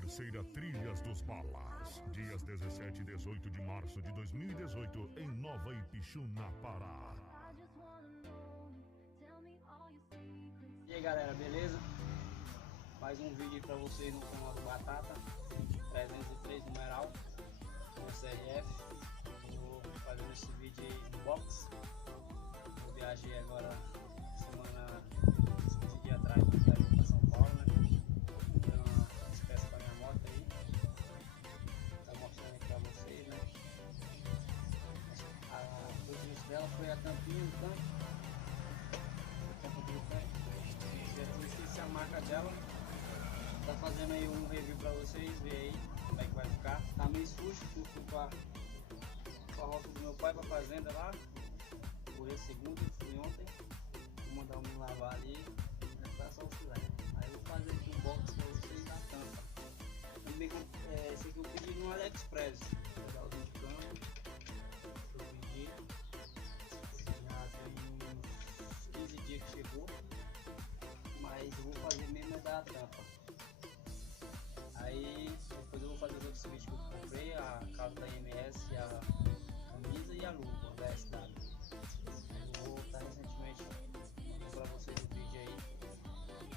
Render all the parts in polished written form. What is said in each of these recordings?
Terceira Trilhas dos Balas, dias 17 e 18 de março de 2018, em Nova Ipixuna, Pará. E aí galera, beleza? Mais um vídeo pra vocês no canal do Batata 303 numeral com a CRF. Vou fazer esse vídeo aí no box. Eu viajei agora semana 15 dias atrás para São Paulo, né? Dando uma espécie para minha moto aí. Tá mostrando aqui pra vocês, né? O produto dela foi a tampinha do tanque. Eu esqueci a marca dela. Tá fazendo aí um review pra vocês ver aí como é que vai ficar. Tá meio sujo, fui com a roça do meu pai pra fazenda lá. Corri segunda, fui ontem. Vou mandar o meu lavar ali e vai ficar só o filé. Aí eu vou fazer aqui um box pra vocês da tampa. Também esse aqui eu pedi no AliExpress. Pedalzinho de câmbio. Eu pedi. Já tem uns 15 dias que chegou. Mas eu vou fazer mesmo é da tampa. Aí depois eu vou fazer os outros vídeos que eu comprei, a calça da MS, a camisa e a luva da SW. Eu vou estar recentemente mandando para vocês o vídeo aí.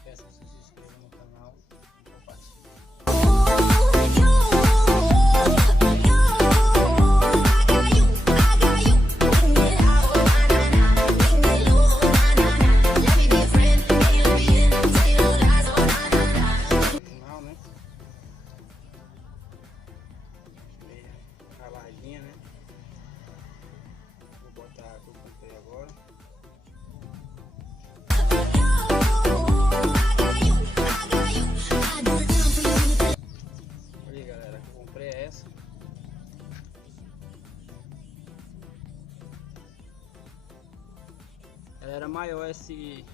Peço que vocês se inscrevam no canal e compartilhem. Caladinha, né? Vou botar a que eu comprei agora. Olha aí galera, a que eu comprei é essa. Ela era maior, esse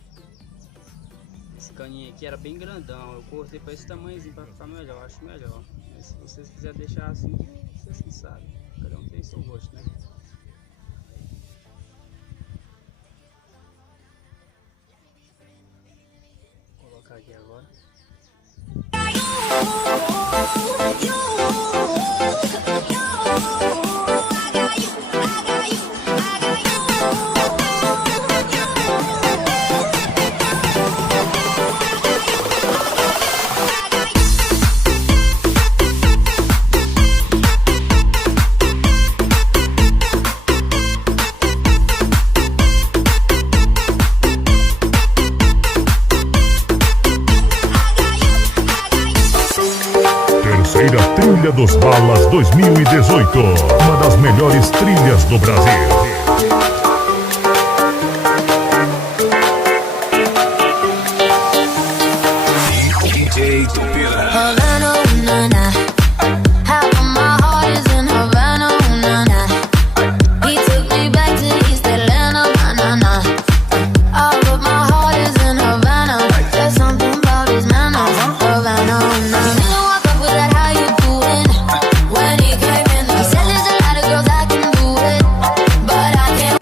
caninho aqui era bem grandão. Eu cortei para esse tamanhozinho para ficar melhor, acho melhor. Mas se vocês quiserem deixar assim, vocês que sabem, cada um tem seu gosto, né? Vou colocar aqui agora. Terceira Trilha dos Balas 2018, uma das melhores trilhas do Brasil. DJ Tupira.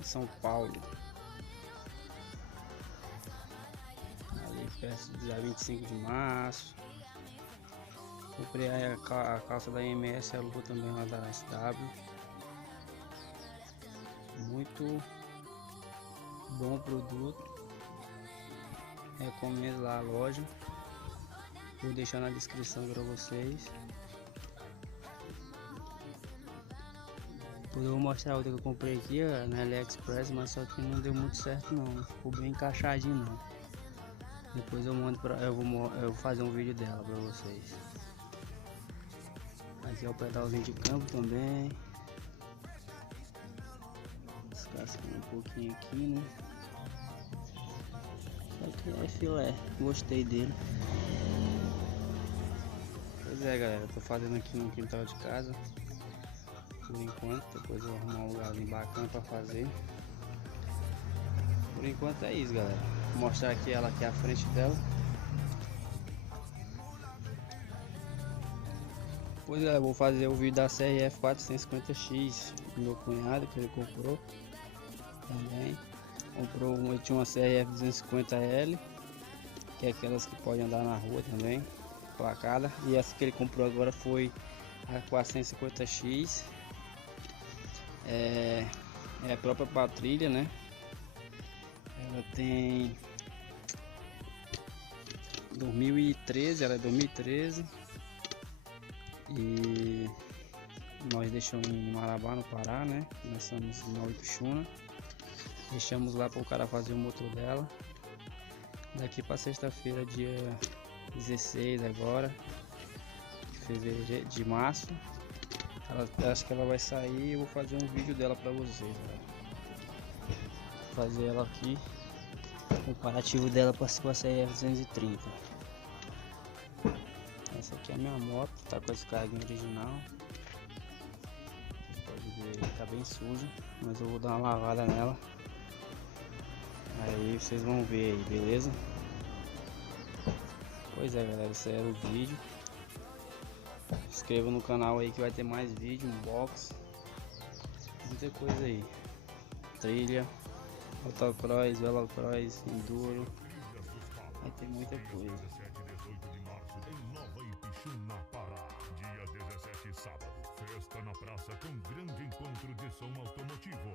São Paulo. Ali perto do dia 25 de março. Comprei a calça da MS, a luva também lá da SW. Muito bom produto. Recomendo lá a loja. Vou deixar na descrição para vocês. Depois eu vou mostrar outra que eu comprei aqui na AliExpress, mas só que não deu muito certo não ficou bem encaixadinho não. Depois eu mando eu vou fazer um vídeo dela para vocês. Aqui é o pedalzinho de campo também. Descascando um pouquinho aqui, né? Só que é filé, gostei dele. Pois é galera, tô fazendo aqui no quintal de casa por enquanto, depois eu vou arrumar um lugarzinho bacana pra fazer. Por enquanto é isso galera, vou mostrar aqui ela aqui à frente dela. Pois é, eu vou fazer o vídeo da CRF 450X do meu cunhado, que ele comprou também. Ele tinha uma CRF 250L, que é aquelas que podem andar na rua também. placada. E essa que ele comprou agora foi a 450X. É a própria Patrilha, né? Ela tem 2013, ela é 2013. E nós deixamos em Marabá, no Pará, né? Nós somos em Nova Ipixuna. Deixamos lá para o cara fazer o motor dela. Daqui para sexta-feira, dia 16 agora, de fevereiro, de março. Acho que ela vai sair e eu vou fazer um vídeo dela para vocês. Né? Vou fazer ela aqui, comparativo dela para a CR230. Essa aqui é a minha moto, tá com esse carguinho original. Pode ver, tá bem suja, mas eu vou dar uma lavada nela. Aí vocês vão ver aí, beleza? Pois é, galera, esse era o vídeo. Se inscreva no canal aí que vai ter mais vídeo, unbox, muita coisa aí. Trilha, motocross, velocross, enduro. Vai ter muita coisa. 17 e 18 de março em Nova Ipixuna, Pará. Dia 17, sábado. Festa na praça com grande encontro de som automotivo.